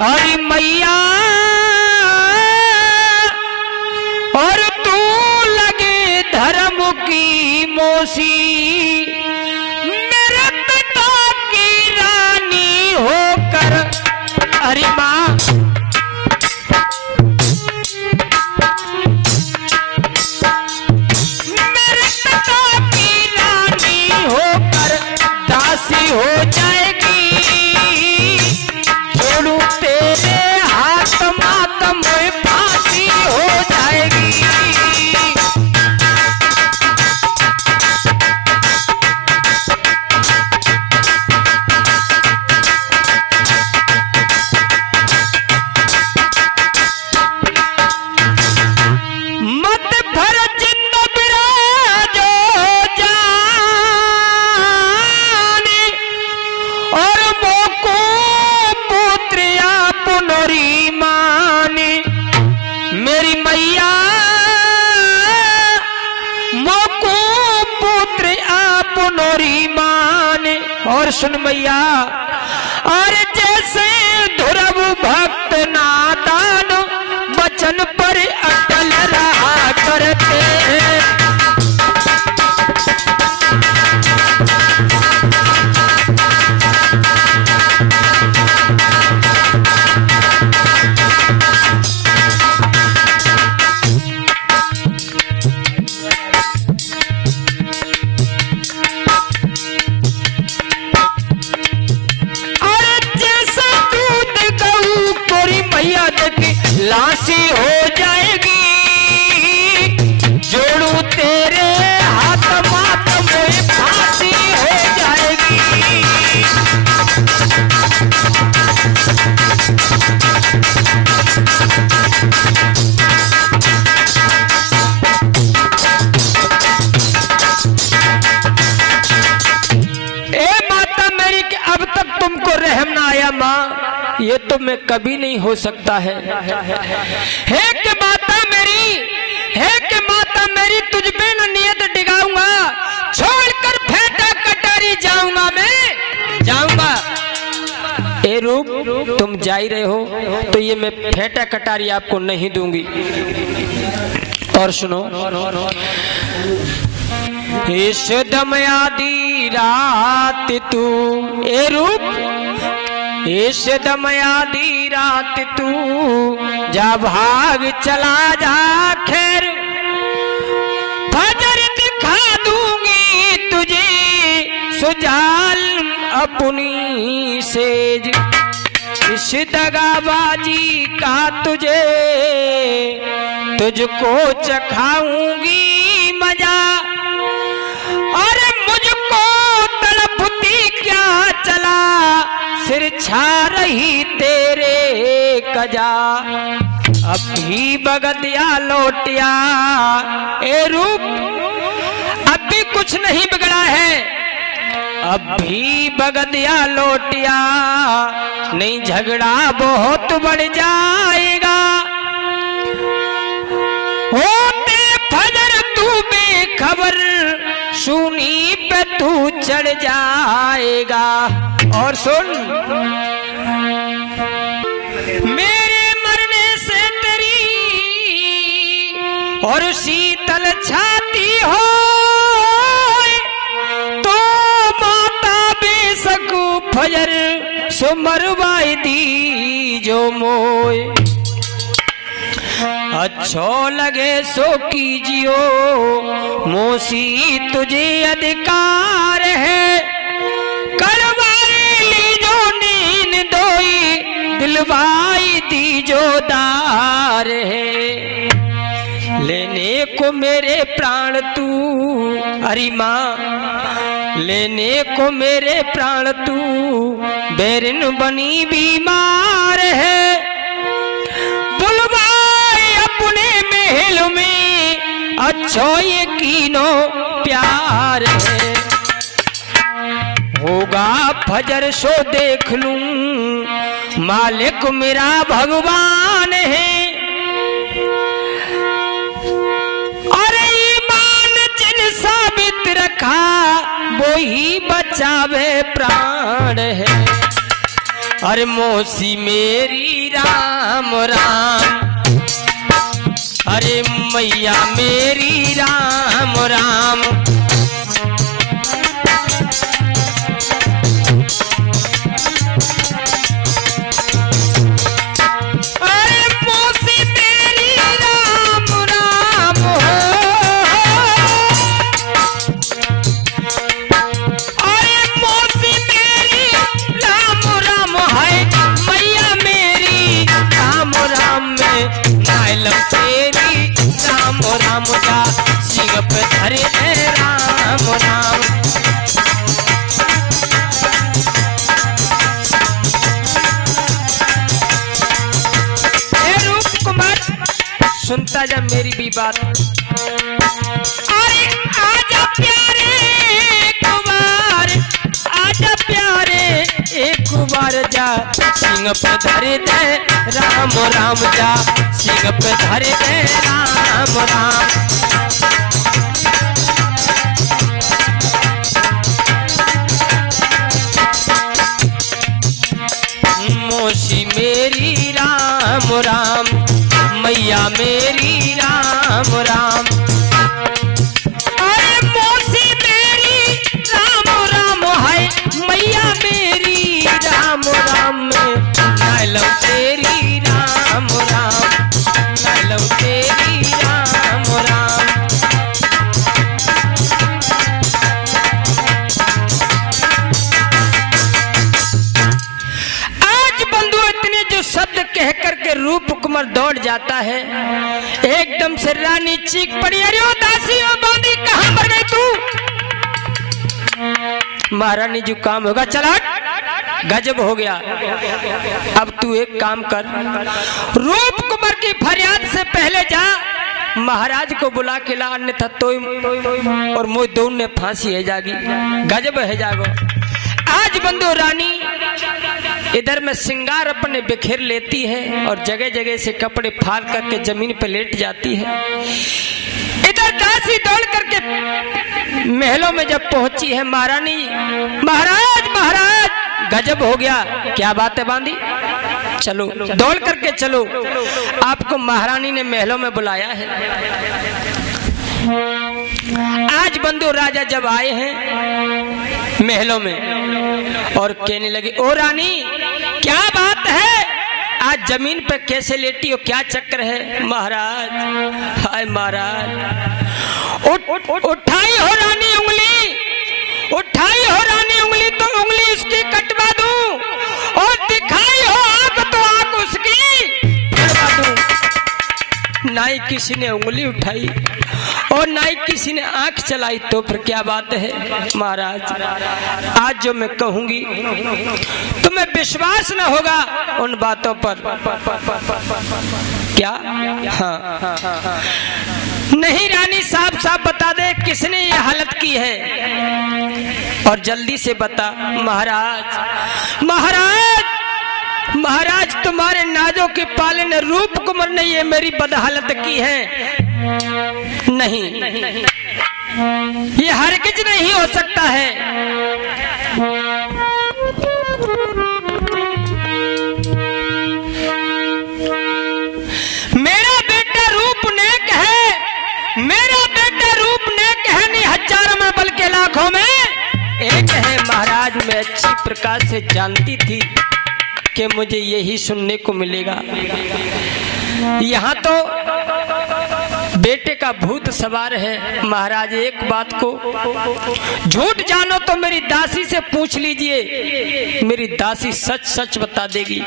अरे मैया और तू लगे धर्म की मोसी, मेरे पिता की रानी होकर। अरे माँ मेरे पिता की रानी होकर दासी हो जाएगी, छोड़ू तेरे हाथ मातम फांसी हो जाएगी। मत भर जिंद बिराजो जाने, और मोको पुत्र पुनरी माने। मेरी मैया मोको पुत्र पुनरी माने। और सुन मैया, और जैसे ध्रुव भक्त नादान वचन पर अटल रहा करते, लाशी हो जाएगी, जोड़ू तेरे हाथ मातम में फांसी हो जाएगी। ए माता मेरी कि अब तक तुमको रहम ना आया माँ, ये तो मैं कभी नहीं हो सकता है। हे कि माता मेरी तुझ पे न नियत डिगाऊंगा, छोड़कर फेंटा कटारी जाऊंगा, मैं जाऊंगा। ए रूप तुम जा ही रहे हो तो ये मैं फेंटा कटारी आपको नहीं दूंगी। और सुनो, इस दम आधी रात तू, ए रूप इस दम आधी रात तू जा भाग चला जा, खैर फजर दिखा दूंगी तुझे सुजाल अपनी सेज। इस दगाबाजी का तुझको चखाऊंगी मजा, और मुझको तड़पती क्या चला, सिर छा रही तेरे कजा। अब भी बगदिया लौटिया, ए रूप अब भी कुछ नहीं बिगड़ा है, अब भी बगदिया लौटिया, नहीं झगड़ा बहुत बढ़ जाएगा। होते फजर तू बेखबर, सुनी पे तू चढ़ जाएगा। और सुन, मेरे मरने से तेरी और शीतल छाती हो, तो माता बेशक फजर सो मरवाई दी जो मोए। अच्छो लगे सो कीजियो मोसी, तुझे अधिकार है, करवाई ली जो नींद दोई, दिलवाई दी जो दार है। लेने को मेरे प्राण तू, अरे माँ लेने को मेरे प्राण तू, बैरिन बनी बीमार है, बुलवाए अपने महल में, अच्छो यकीनो प्यार है। होगा फजर सो देख लूं, मालिक मेरा भगवान है। अरे ईमान जिन साबित रखा, वो ही बचावे प्राण है। अरे मौसी मेरी राम राम, अरे मैया मेरी राम राम। सुनता जा मेरी भी बात। अरे आजा प्यारे एक बार, आजा प्यारे एक बार जा, सिंह पे धरे दे राम राम जा, सिंह पे धरे दे राम राम। मौसी मेरी राम राम, मैया मेरी राम राम। अरे मौसी मेरी राम राम है, मैया मेरी राम राम में नालम तेरी राम राम, नालम तेरी राम राम। आज बंधु इतने जो शब्द कह करके रूप कुमार दौड़ जाता है, एकदम से रानी चीख पड़ी, अरे ओ दासी ओ बांदी कहां मर गई तू? महारानी जी काम होगा, चला गजब हो गया। अब तू एक काम कर, रूप कुमार की फरियाद से पहले जा महाराज को बुला के ला, अन्यथा तो और मोह दोनों ने फांसी है जागी। गजब है जागो। आज बंधु रानी इधर में श्रृंगार अपने बिखेर लेती है और जगह जगह से कपड़े फाड़ करके जमीन पर लेट जाती है। इधर दासी दौड़ करके महलों में जब पहुंची है महारानी, महाराज महाराज गजब हो गया, क्या बात है बांदी, चलो दौड़ करके चलो, आपको महारानी ने महलों में बुलाया है। आज बंधु राजा जब आए हैं महलों में और कहने लगे, ओ रानी क्या बात है, आज जमीन पे कैसे लेटी हो, क्या चक्कर है? महाराज हाय महाराज, उठाई हो रानी उंगली, उठाई हो रानी उंगली तो उंगली उसकी कटवा दूं, और दिखाई हो आंख तो आंख उसकी फड़वा दूं। ना ही किसी ने उंगली उठाई और ना ही किसी ने आंख चलाई, तो फिर क्या बात है महाराज? आज जो मैं कहूंगी तुम्हें विश्वास न होगा उन बातों पर। क्या? हाँ नहीं रानी, साफ साफ बता दे किसने ये हालत की है, और जल्दी से बता। महाराज महाराज महाराज तुम्हारे नाजों के पालन रूप कुमार ने ये मेरी बदहालत की है। नहीं ये हरगिज नहीं हो सकता है। मेरा बेटा रूप नेक है, मेरा बेटा रूप नेक है, नहीं हजारों में बल्कि लाखों में एक है। महाराज मैं अच्छी प्रकार से जानती थी कि मुझे यही सुनने को मिलेगा। यहाँ तो बेटे का भूत सवार है। महाराज एक बात को झूठ जानो तो मेरी दासी से पूछ लीजिए, मेरी दासी सच सच बता देगी।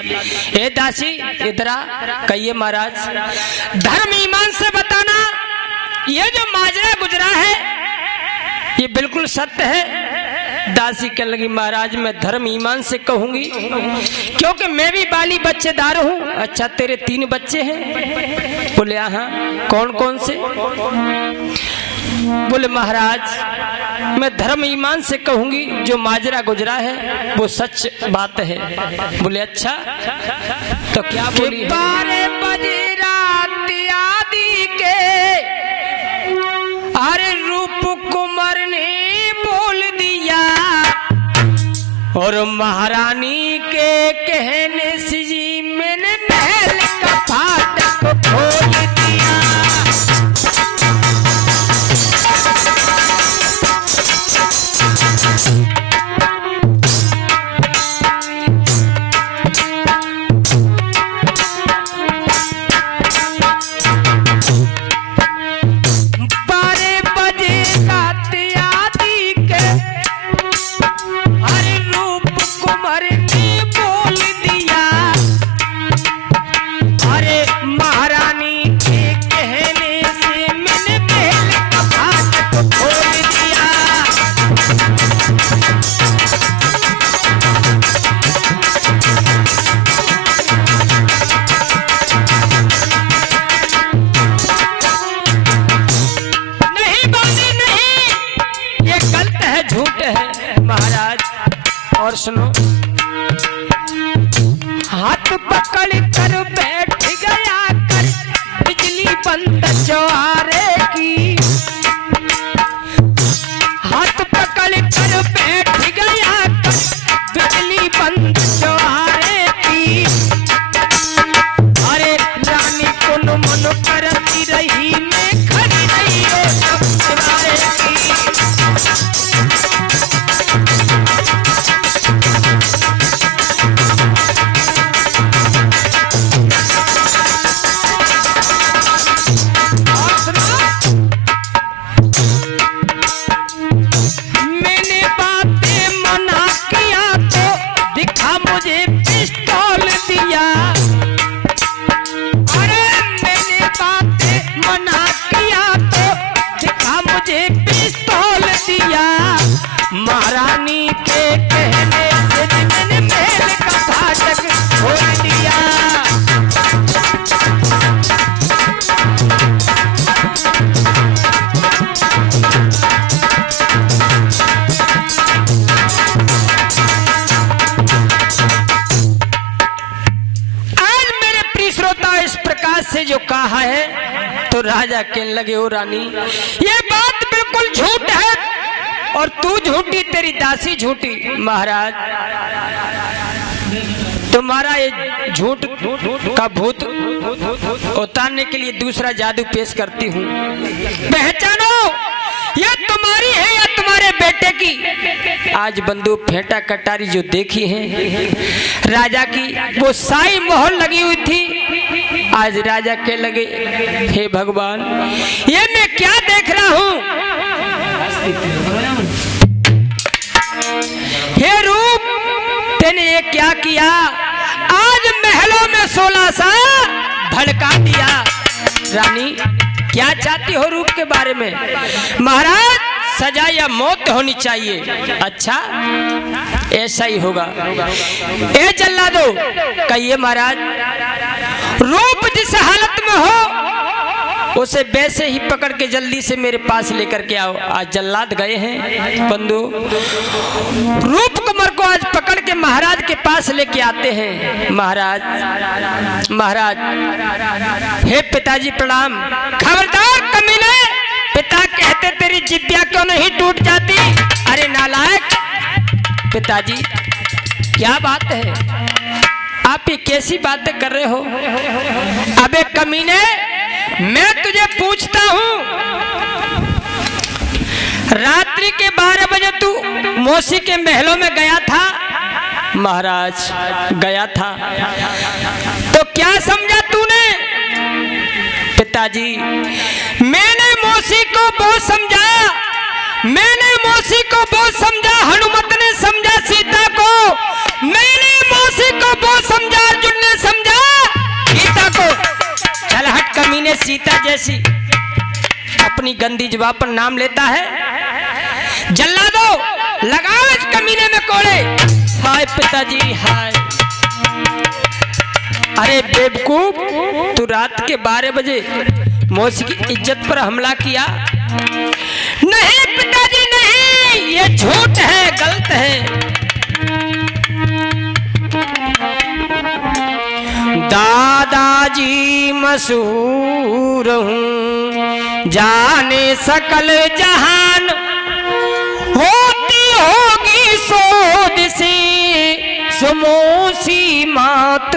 ए दासी इधर आ, कहिए महाराज धर्म ईमान से बताना, ये जो माजरा गुजरा है ये बिल्कुल सत्य है? दासी कहने लगी महाराज मैं धर्म ईमान से कहूंगी, क्योंकि मैं भी बाली बच्चेदार हूँ। अच्छा तेरे 3 बच्चे हैं? बोले हाँ। कौन कौन से? बोले महाराज मैं धर्म ईमान से कहूंगी, जो माजरा गुजरा है वो सच बात है। बोले अच्छा तो क्या बोली? 12 बजे रात आदि के अरे रूप कुमार ने बोल दिया, और महारानी के कहने से जी मैंने महल का फाटक खोल दिया। और सुनो, हाथ पकड़ कर बैठ गया कर बिजली बंद चौहारे की। हाथ पकड़ कर बैठ गया कर बिजली बंद चौहारे की। अरे रानी को मन करती रही मैं खड़ी रही हो सब सिवारे की। महारानी के कहने से मैंने महल का फाटक खोल दिया। आज मेरे प्रिय श्रोता इस प्रकार से जो कहा है तो राजा कहने लगे ओ रानी ये बात बिल्कुल झूठ है और तू झूठी तेरी दासी झूठी। महाराज तुम्हारा ये झूठ का भूत उतारने के लिए दूसरा जादू पेश करती हूँ। पहचानो ये तुम्हारी है या तुम्हारे बेटे की। आज बंदूक फेंटा कटारी जो देखी है राजा की वो साई मोहर लगी हुई थी। आज राजा के लगे हे भगवान ये मैं क्या देख रहा हूँ। हे रूप तेने ये क्या किया। आज महलों में 16 सा भड़का दिया। रानी क्या चाहती हो रूप के बारे में। महाराज सजा या मौत होनी चाहिए। अच्छा ऐसा ही होगा। ए जल्ला दो कहिए महाराज रूप जिस हालत में हो उसे वैसे ही पकड़ के जल्दी से मेरे पास लेकर के आओ। आज जल्लाद गए हैं बंधु रूप कुमार को आज पकड़ के महाराज के पास लेके आते हैं। महाराज महाराज हे पिताजी प्रणाम। खबरदार कमीने पिता कहते तेरी जिद्दियां क्यों नहीं टूट जाती। अरे नालायक पिताजी क्या बात है आप ये कैसी बातें कर रहे हो। अबे कमीने मैं तुझे पूछता हूँ रात्रि के 12 बजे तू मौसी के महलों में गया था। महाराज गया था तो क्या समझा तूने। पिताजी मैंने मौसी को बहुत समझा। मैंने मौसी को बहुत समझा। हनुमत ने समझा सीता को। मैंने मौसी को बहुत समझा। अर्जुन ने समझा सीता को। चल हट कमीने सीता जैसी अपनी गंदी जुबान पर नाम लेता है। जल्लादो लगाओ इस कमीने में कोड़े। हाय पिताजी हाय। अरे बेवकूफ तू रात के 12 बजे मौसी की इज्जत पर हमला किया। नहीं पिताजी नहीं ये झूठ है गलत है। दादाजी मशहूर हूँ जाने सकल जहान होती होगी सोच सी मोसी मात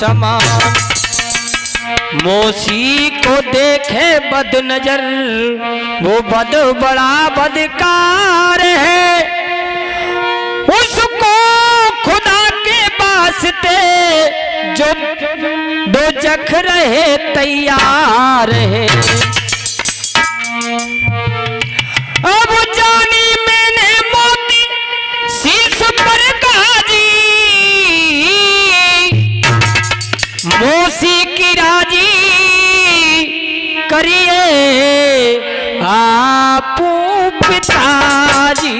समान। मोसी को देखे बद नजर, वो बद बड़ा बदकार है। उसको खुदा के वास्ते जो दो जख रहे तैयार है। अब जानी मैंने मोती शीश पर गाजी, मोसी की राजी करिए आपू पिताजी।